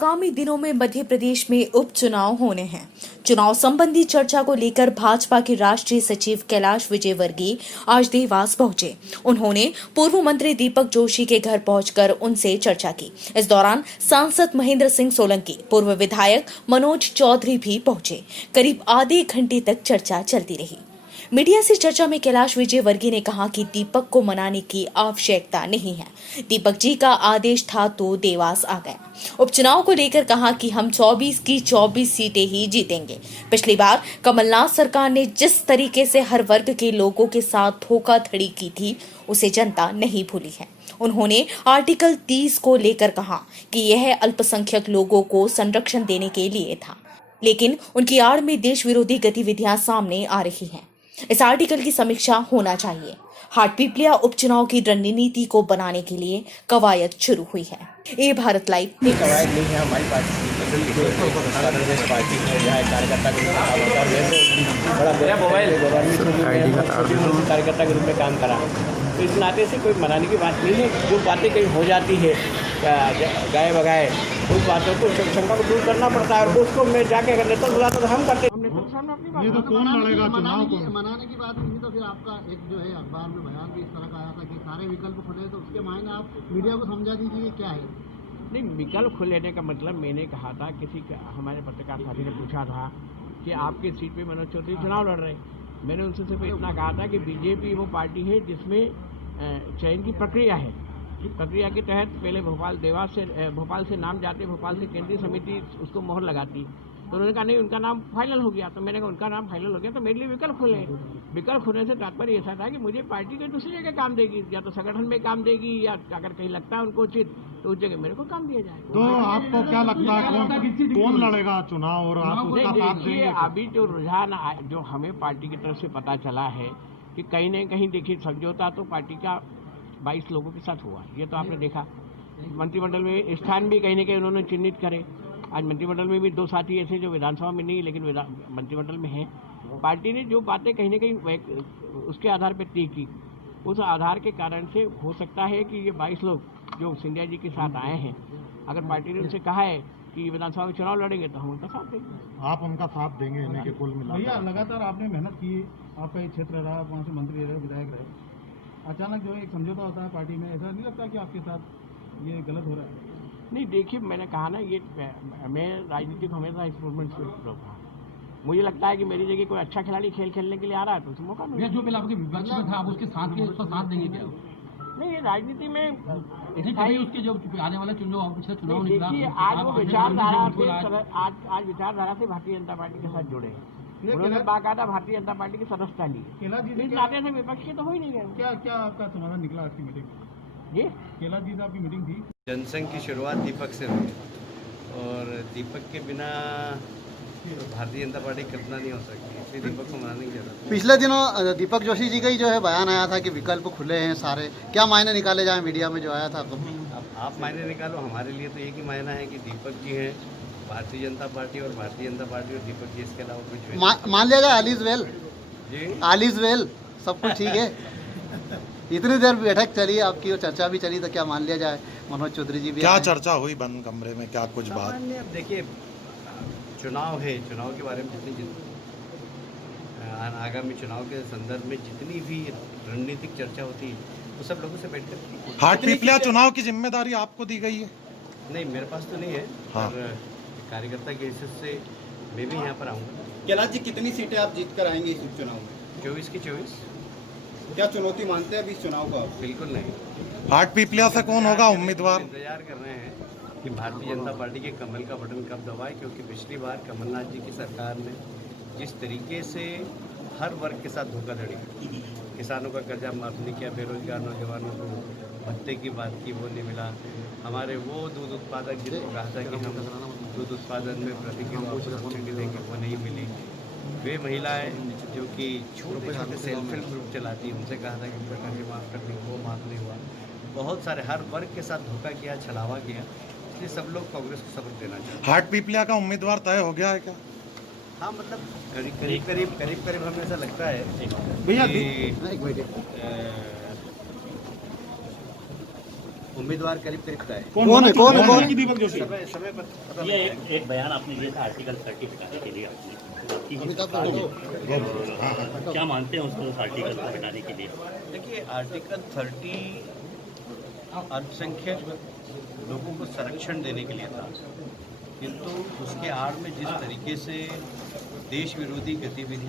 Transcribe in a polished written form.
आगामी दिनों में मध्य प्रदेश में उपचुनाव होने हैं। चुनाव संबंधी चर्चा को लेकर भाजपा के राष्ट्रीय सचिव कैलाश विजयवर्गीय आज देवास पहुंचे। उन्होंने पूर्व मंत्री दीपक जोशी के घर पहुंचकर उनसे चर्चा की। इस दौरान सांसद महेंद्र सिंह सोलंकी, पूर्व विधायक मनोज चौधरी भी पहुंचे। करीब आधे घंटे तक चर्चा चलती रही। मीडिया से चर्चा में कैलाश विजयवर्गीय ने कहा कि दीपक को मनाने की आवश्यकता नहीं है। दीपक जी का आदेश था तो देवास आ गया। उपचुनाव को लेकर कहा कि हम 24 की 24 सीटें ही जीतेंगे। पिछली बार कमलनाथ सरकार ने जिस तरीके से हर वर्ग के लोगों के साथ धोखाधड़ी की थी, उसे जनता नहीं भूली है। उन्होंने आर्टिकल 30 को लेकर कहा कि यह अल्पसंख्यक लोगों को संरक्षण देने के लिए था, लेकिन उनकी आड़ में देश विरोधी गतिविधियां सामने आ रही हैं। इस आर्टिकल की समीक्षा होना चाहिए। हाटपीपलिया उपचुनाव की रणनीति को बनाने के लिए कवायद शुरू हुई है। ये भारत लाइव कवायद नहीं है हमारी पार्टी कार्यकर्ता के रूप में काम करा, तो इस नाते से कोई मनाने की बात नहीं है। जो बातें कहीं हो जाती है गाय बगाए, उस बातों को शंका को दूर करना पड़ता है, और उसको मैं जाके अगर नेता बुलाता तो हम करते। ये तो कौन लड़ेगा चुनाव को? मनाने की बात नहीं, तो फिर आपका एक जो है अखबार में बयान भी इस तरह का आया था कि सारे विकल्प खुले, तो उसके मायने आप मीडिया को समझा दीजिए क्या है। नहीं, विकल्प खुलने का मतलब मैंने कहा था, हमारे पत्रकार साथी ने पूछा था कि आपकी सीट पे मनोज चौधरी चुनाव लड़ रहे हैं। मैंने उनसे सिर्फ इतना कहा था कि बीजेपी वो पार्टी है जिसमें चयन की प्रक्रिया है। प्रक्रिया के तहत पहले भोपाल से नाम जाते, भोपाल से केंद्रीय समिति उसको मोहर लगाती। तो उन्होंने कहा नहीं, उनका नाम फाइनल हो गया। तो मैंने कहा उनका नाम फाइनल हो गया तो मेरे लिए विकल्प खुले। विकल्प खुलने से तात्पर्य ऐसा था कि मुझे पार्टी कोई दूसरी जगह काम देगी, या तो संगठन में काम देगी, या अगर कहीं लगता है उनको उचित तो उस जगह मेरे को काम दिया जाएगा। तो आपको क्या लगता है कौन लड़ेगा चुनाव, और आप उसका साथ देंगे? अभी जो रुझान जो हमें पार्टी की तरफ से पता चला है कि कहीं न कहीं देखिए समझौता तो पार्टी का 22 लोगों के साथ हुआ, ये तो आपने देखा। मंत्रिमंडल में स्थान भी कहीं न कहीं उन्होंने चिन्हित करे। आज मंत्रिमंडल में भी 2 साथी ऐसे जो विधानसभा में नहीं लेकिन मंत्रिमंडल में हैं। पार्टी ने जो बातें कहीं न कहीं उसके आधार पर तय की, उस आधार के कारण से हो सकता है कि ये 22 लोग जो सिंधिया जी के साथ आए हैं, अगर पार्टी ने उनसे कहा है कि विधानसभा में चुनाव लड़ेंगे तो हम उनका साथ देंगे। आप उनका साथ देंगे इन्हें के कुल मिला? भैया लगातार आपने मेहनत की, आपका एक क्षेत्र रहा, वहाँ से मंत्री रहे, विधायक रहे, अचानक जो है एक समझौता होता है पार्टी में, ऐसा नहीं लगता कि आपके साथ ये गलत हो रहा है? नहीं, देखिए मैंने कहा ना, ये मैं राजनीति को हमेशा इंप्रूवमेंट से रहा। मुझे लगता है कि मेरी जगह कोई अच्छा खिलाड़ी खेल खेलने के लिए आ रहा है तो उसे मौका मिले। जो पहले आपके विपक्ष में था, आप उसके साथ देंगे क्या? नहीं, ये राजनीति में उसके जो आने वाला चुनाव देखिए, आज वो विचारधारा से भारतीय जनता पार्टी के साथ जुड़े हैं। उन्होंने बाकायदा भारतीय जनता पार्टी की सदस्यता ली। इस नाते से विपक्ष के तो हो ही नहीं गए। क्या आपका समाधान निकला आज की मीटिंग में? जी, कैलाश जी से आपकी मीटिंग थी? जनसंघ की शुरुआत दीपक से हुई, और दीपक के बिना भारतीय जनता पार्टी की कल्पना नहीं हो सकती, इसलिए दीपक को मनाने की जरूरत है। पिछले दिनों दीपक जोशी जी का ही जो है बयान आया था कि विकल्प खुले हैं सारे, क्या मायने निकाले जाए? मीडिया में जो आया था। अब आप मायने निकालो, हमारे लिए तो एक ही मायना है कि दीपक जी हैं भारतीय जनता पार्टी, और भारतीय जनता पार्टी और दीपक जी, इसके अलावा कुछ मान लिया जाए ऑल इज वेल जी, ऑल इज वेल, सब कुछ ठीक है। इतनी देर बैठक चली आपकी और चर्चा भी चली, तो क्या मान लिया जाए मनोज चौधरी जी भी? क्या चर्चा हुई बंद कमरे में, क्या कुछ बात? अब देखिए, चुनाव है, चुनाव के बारे में आगामी चुनाव के संदर्भ में जितनी भी रणनीतिक चर्चा होती है वो सब लोगों से बैठकर। हाटपीपलिया चुनाव की जिम्मेदारी आपको दी गई है? नहीं, मेरे पास तो नहीं है, हाँ। पर कार्यकर्ता के हिसाब से मैं भी यहाँ पर आऊँगा। कैलाश जी, कितनी सीटें आप जीत कर आएंगे इस चुनाव में? 24 की 24। क्या चुनौती मानते हैं अभी इस चुनाव का? बिल्कुल नहीं। हाटपीपलिया से कौन होगा उम्मीदवार? इंतजार कर रहे हैं कि भारतीय जनता पार्टी के कमल का बटन कब दबाए, क्योंकि पिछली बार कमलनाथ जी की सरकार ने जिस तरीके से हर वर्ग के साथ धोखाधड़ी, किसानों का कर्जा माफ नहीं किया, बेरोजगार नौजवानों को भत्ते की बात की, वो नहीं मिला। हमारे वो दूध उत्पादक जिनको कहा था कि हम दूध उत्पादन में प्रति किलो सब्सिडी देंगे, वो नहीं मिली। वे महिलाएं जो कि छोटे छोटे सेल्फ हेल्प ग्रुप चलाती हैं, उनसे कहा था कि उनका कर्ज माफ़ कर देंगे, वो माफ़ नहीं हुआ। बहुत सारे हर वर्ग के साथ धोखा किया, छलावा किया, इसलिए सब लोग कांग्रेस को सबक देना चाहते हैं। हाटपीपलिया का उम्मीदवार तय हो गया है क्या? हाँ, मतलब करीब हमें ऐसा लगता है भैया कि उम्मीदवार करीब करीब तय है। कौन की दीपक जोशी? समय पर ये एक बयान आपने दिया था आर्टिकल 30 हटाने के लिए आपकी क्या मानते हैं उसको उस आर्टिकल को हटाने के लिए? देखिए, आर्टिकल 30 अल्पसंख्यक लोगों को संरक्षण देने के लिए था, किंतु उसके आड़ में जिस तरीके से देश विरोधी गतिविधियां